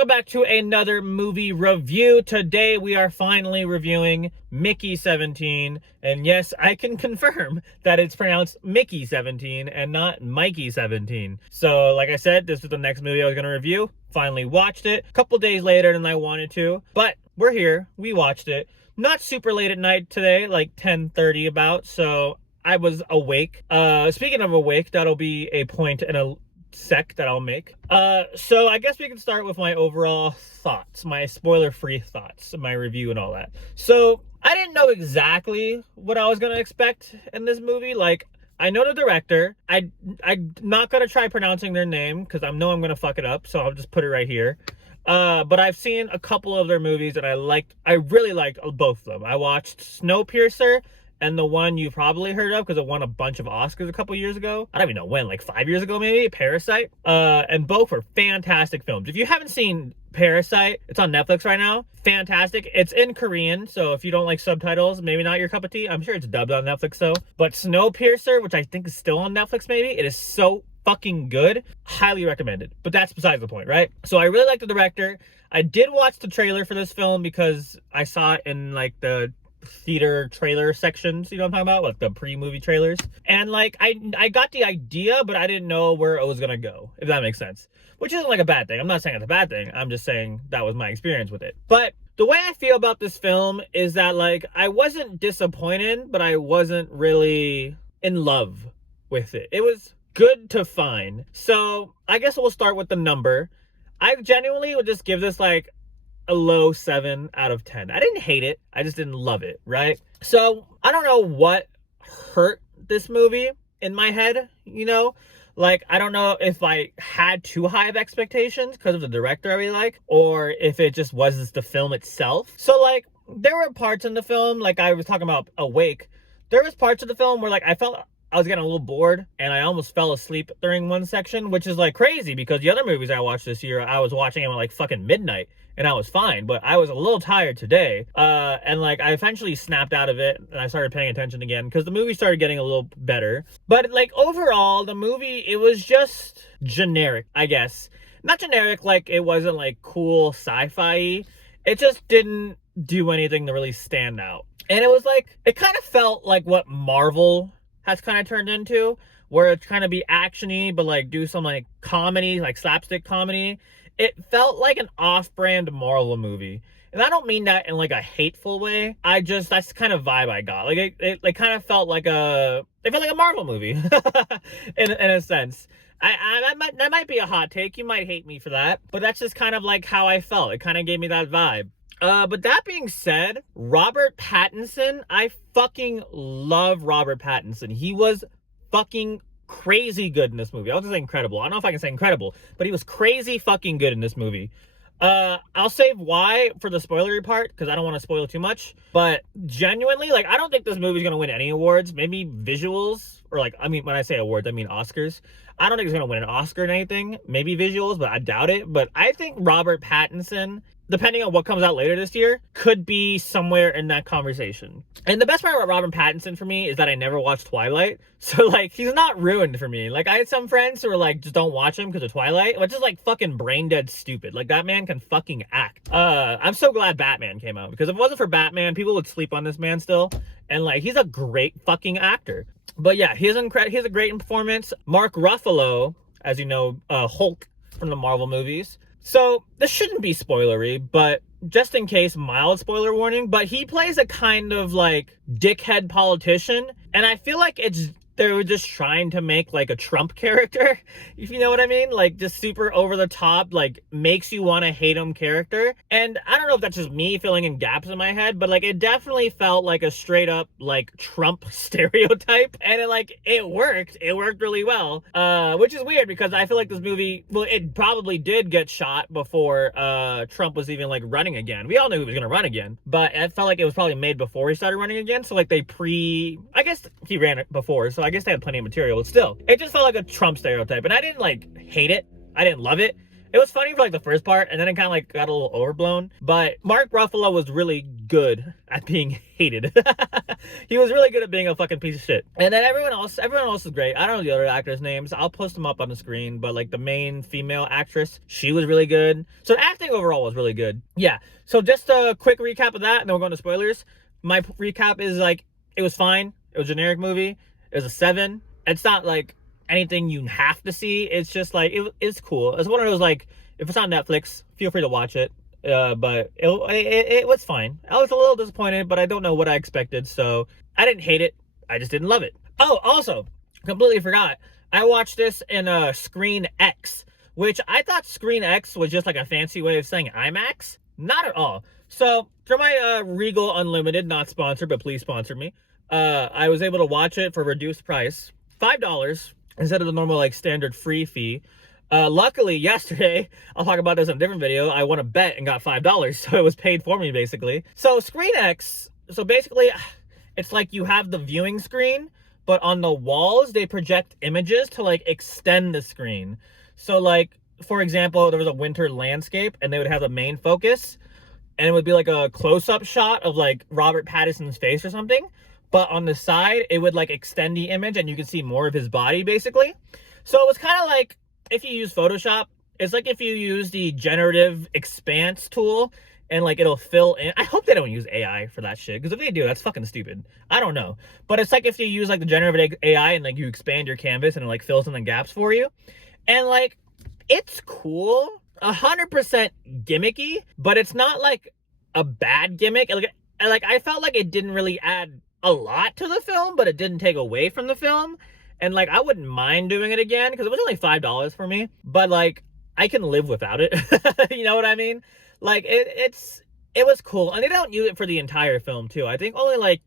welcome back to another movie review. Today we are finally reviewing Mickey 17, and yes, I can confirm that it's pronounced Mickey 17 and not Mikey 17. So like I said, this is the next movie I was going to review. Finally watched it a couple days later than I wanted to, but we're here. We watched it. Not super late at night today, like 10:30 about, so I was awake. Speaking of awake, that'll be a point in a sec that I'll make. So I guess we can start with my overall thoughts, my spoiler-free thoughts, my review and all that. So I didn't know exactly what I was gonna expect in this movie. Like, I know the director. I'm not gonna try pronouncing their name because I know I'm gonna fuck it up, so I'll just put it right here. But I've seen a couple of their movies and I really liked both of them. I watched Snowpiercer and the one you probably heard of because it won a bunch of Oscars a couple years ago. I don't even know when, like 5 years ago maybe, Parasite. And both were fantastic films. If you haven't seen Parasite, it's on Netflix right now. Fantastic. It's in Korean, so if you don't like subtitles, maybe not your cup of tea. I'm sure it's dubbed on Netflix though. But Snowpiercer, which I think is still on Netflix maybe, it is so fucking good. Highly recommended. But that's besides the point, right? So I really like the director. I did watch the trailer for this film because I saw it in like the theater trailer sections, you know what I'm talking about, like the pre-movie trailers, and like I got the idea, but I didn't know where it was gonna go, if that makes sense, which isn't like a bad thing. I'm not saying it's a bad thing, I'm just saying that was my experience with it. But the way I feel about this film is that like I wasn't disappointed, but I wasn't really in love with it. It was good to fine. So I guess we'll start with the number. I genuinely would just give this like a low 7 out of 10. I didn't hate it, I just didn't love it, right? So I don't know what hurt this movie in my head, you know? Like, I don't know if I had too high of expectations because of the director I really like, or if it just was the film itself. So like, there were parts in the film, like I was talking about Awake, there was parts of the film where like I felt I was getting a little bored and I almost fell asleep during one section, which is like crazy because the other movies I watched this year, I was watching them at like fucking midnight and I was fine, but I was a little tired today. And like I eventually snapped out of it and I started paying attention again because the movie started getting a little better. But like overall, the movie, it was just generic, I guess. Not generic, like it wasn't like cool sci-fi. It just didn't do anything to really stand out. And it was like, it kind of felt like what Marvel has kind of turned into, where it's kind of be actiony but like do some like comedy, like slapstick comedy. It felt like an off-brand Marvel movie, and I don't mean that in like a hateful way. That's the kind of vibe I got. Like it kind of felt like it felt like a Marvel movie in a sense. That might be a hot take, you might hate me for that, but that's just kind of like how I felt. It kind of gave me that vibe. But that being said, Robert Pattinson, I fucking love Robert Pattinson. He was fucking crazy good in this movie. I was gonna say incredible. I don't know if I can say incredible, but he was crazy fucking good in this movie. I'll save why for the spoilery part, because I don't want to spoil too much. But genuinely, like, I don't think this movie's gonna win any awards. Maybe visuals, or like, I mean, when I say awards, I mean Oscars. I don't think it's gonna win an Oscar or anything. Maybe visuals, but I doubt it. But I think Robert Pattinson, depending on what comes out later this year, could be somewhere in that conversation. And the best part about Robert Pattinson for me is that I never watched Twilight. So like, he's not ruined for me. Like, I had some friends who were like, just don't watch him because of Twilight, which is like fucking brain dead stupid. Like, that man can fucking act. I'm so glad Batman came out, because if it wasn't for Batman, people would sleep on this man still. And like, he's a great fucking actor. But yeah, he has a great performance. Mark Ruffalo, as you know, Hulk from the Marvel movies. So this shouldn't be spoilery, but just in case, mild spoiler warning, but he plays a kind of like dickhead politician, and I feel like they were just trying to make like a Trump character, if you know what I mean, like just super over the top, like makes you want to hate him character. And I don't know if that's just me filling in gaps in my head, but like it definitely felt like a straight up like Trump stereotype, and it worked really well, which is weird because I feel like this movie, well, it probably did get shot before Trump was even like running again. We all knew he was gonna run again, but it felt like it was probably made before he started running again. So like I guess he ran it before, so I guess they had plenty of material, but still, it just felt like a Trump stereotype, and I didn't like hate it. I didn't love it. It was funny for like the first part, and then it kind of like got a little overblown. But Mark Ruffalo was really good at being hated. He was really good at being a fucking piece of shit. And then everyone else is great. I don't know the other actors' names. I'll post them up on the screen. But like the main female actress, she was really good. So the acting overall was really good. Yeah. So just a quick recap of that, and then we're going to spoilers. My recap is like, it was fine. It was a generic movie. It was a 7. It's not like anything you have to see. It's just like, it's cool. It's one of those like, if it's on Netflix, feel free to watch it. But it was fine. I was a little disappointed, but I don't know what I expected. So I didn't hate it. I just didn't love it. Oh, also, completely forgot. I watched this in Screen X, which I thought Screen X was just like a fancy way of saying IMAX. Not at all. So for my Regal Unlimited, not sponsored, but please sponsor me. I was able to watch it for a reduced price, $5 instead of the normal like standard free fee. Luckily yesterday, I'll talk about this in a different video, I won a bet and got $5, so it was paid for me basically. So Screen X, so basically it's like you have the viewing screen, but on the walls they project images to like extend the screen. So like, for example, there was a winter landscape and they would have the main focus and it would be like a close-up shot of like Robert Pattinson's face or something. But on the side, it would like extend the image and you could see more of his body basically. So it was kind of like if you use Photoshop, it's like if you use the generative expanse tool and like it'll fill in. I hope they don't use AI for that shit, because if they do, that's fucking stupid. I don't know. But it's like if you use like the generative AI and like you expand your canvas and it like fills in the gaps for you. And like, it's cool, 100% gimmicky, but it's not like a bad gimmick. Like I felt like it didn't really add a lot to the film, but it didn't take away from the film. And like, I wouldn't mind doing it again because it was only $5 for me, but like, I can live without it. You know what I mean? Like it was cool. And they don't use it for the entire film too. I think only like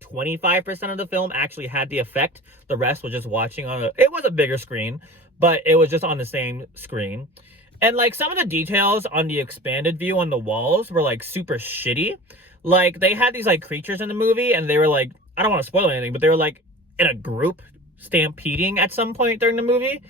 25% of the film actually had the effect. The rest was just watching on it was a bigger screen, but it was just on the same screen. And like some of the details on the expanded view on the walls were like super shitty. Like they had these like creatures in the movie and they were like, I don't want to spoil anything, but they were like in a group stampeding at some point during the movie.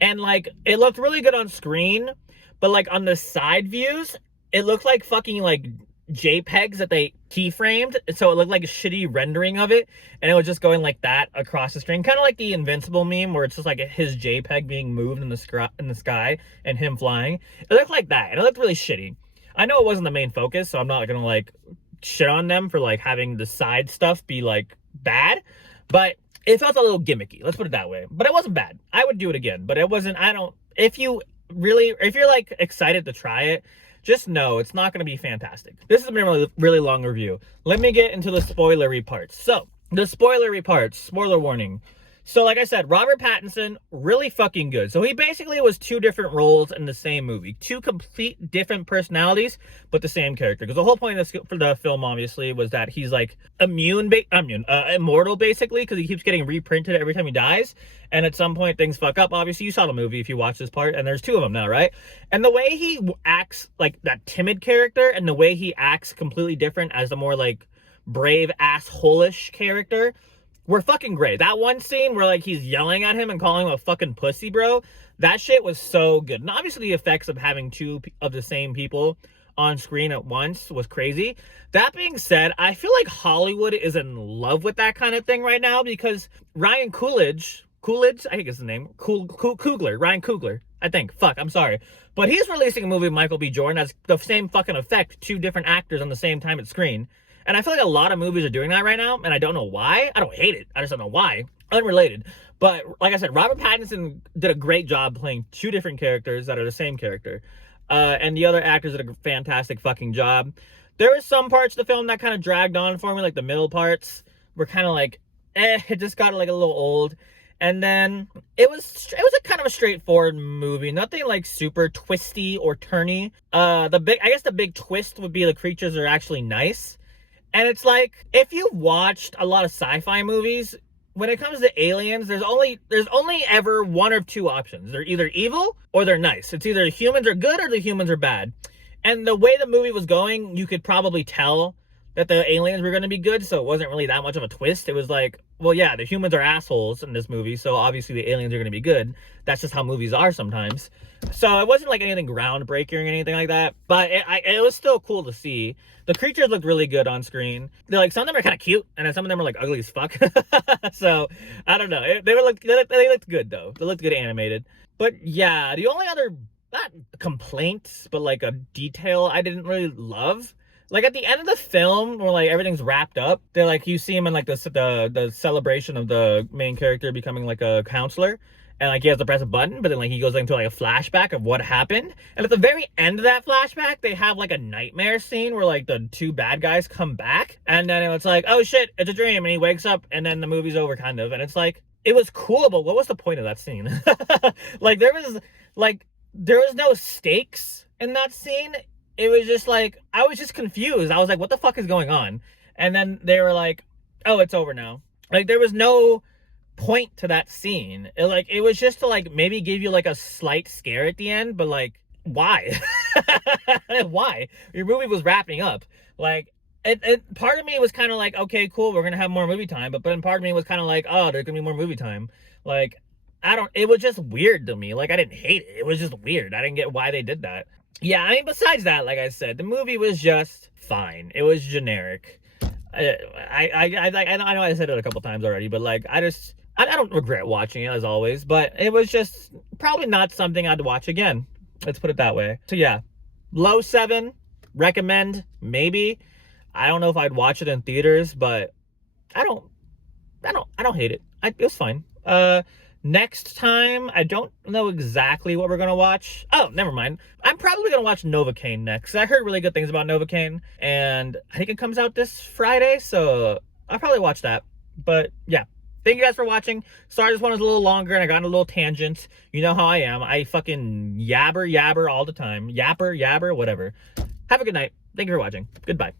And like, it looked really good on screen, but like on the side views, it looked like fucking like JPEGs that they keyframed. So it looked like a shitty rendering of it. And it was just going like that across the screen. Kind of like the Invincible meme where it's just like his JPEG being moved in the sky and him flying. It looked like that. And it looked really shitty. I know it wasn't the main focus, so I'm not going to like shit on them for like having the side stuff be like bad, but it felt a little gimmicky, let's put it that way. But it wasn't bad. I would do it again, but it wasn't. If you're like excited to try it, just know it's not going to be fantastic. This has been a really, really long review. Let me get into the spoilery parts. So the spoilery parts, spoiler warning. So like I said, Robert Pattinson, really fucking good. So he basically was 2 different roles in the same movie. 2 complete different personalities, but the same character. Because the whole point of this, for the film, obviously, was that he's like immortal, basically, because he keeps getting reprinted every time he dies. And at some point, things fuck up. Obviously, you saw the movie if you watched this part, and there's 2 of them now, right? And the way he acts, like that timid character, and the way he acts completely different as the more like brave, asshole-ish character, were fucking great. That one scene where like he's yelling at him and calling him a fucking pussy, bro, that shit was so good. And obviously the effects of having 2 of the same people on screen at once was crazy. That being said, I feel like Hollywood is in love with that kind of thing right now, because Ryan Coogler, I think it's the name, Coogler, Ryan Coogler, I think, fuck, I'm sorry. But he's releasing a movie with Michael B. Jordan that's the same fucking effect, 2 different actors on the same time at screen. And I feel like a lot of movies are doing that right now, and I don't know why. I don't hate it. I just don't know why. Unrelated. But like I said, Robert Pattinson did a great job playing 2 different characters that are the same character. And the other actors did a fantastic fucking job. There were some parts of the film that kind of dragged on for me, like the middle parts were kind of like, it just got like a little old. And then it was a kind of a straightforward movie. Nothing like super twisty or turny. I guess the big twist would be the creatures are actually nice. And it's like, if you've watched a lot of sci-fi movies, when it comes to aliens, there's only ever 1 or 2 options. They're either evil or they're nice. It's either humans are good or the humans are bad. And the way the movie was going, you could probably tell that the aliens were going to be good, so it wasn't really that much of a twist. It was like, well, yeah, the humans are assholes in this movie, so obviously the aliens are going to be good. That's just how movies are sometimes. So it wasn't like anything groundbreaking or anything like that, but it was still cool to see. The creatures looked really good on screen. They're like, some of them are kind of cute, and then some of them are like ugly as fuck. So I don't know. They looked good though. They looked good animated. But yeah, the only other, not complaints, but like a detail I didn't really love, like at the end of the film where like everything's wrapped up, they're like, you see him in like the celebration of the main character becoming like a counselor, and like he has to press a button, but then like he goes into like a flashback of what happened. And at the very end of that flashback, they have like a nightmare scene where like the two bad guys come back, and then it's like, oh shit, it's a dream, and he wakes up, and then the movie's over kind of. And it's like, it was cool, but what was the point of that scene? Like there was no stakes in that scene. It was just like, I was just confused. I was like, what the fuck is going on? And then they were like, oh, it's over now. Like there was no point to that scene. It was just to like maybe give you like a slight scare at the end, but like, why? Why? Your movie was wrapping up. Like, part of me was kind of like, okay, cool, we're gonna have more movie time, but then part of me was kind of like, oh, there's gonna be more movie time. Like, it was just weird to me. Like, I didn't hate it. It was just weird. I didn't get why they did that. Yeah, I mean, besides that, like I said, the movie was just fine. It was generic. I know I said it a couple times already, but like, I don't regret watching it as always, but it was just probably not something I'd watch again. Let's put it that way. So yeah, low 7, recommend, maybe. I don't know if I'd watch it in theaters, but I don't hate it. It was fine. Next time, I don't know exactly what we're gonna watch. Oh, never mind. I'm probably gonna watch Novocaine next. I heard really good things about Novocaine, and I think it comes out this Friday, so I'll probably watch that. But yeah, thank you guys for watching. Sorry this one was a little longer and I got on a little tangent. You know how I am. I fucking yabber all the time. Yapper, whatever. Have a good night. Thank you for watching. Goodbye.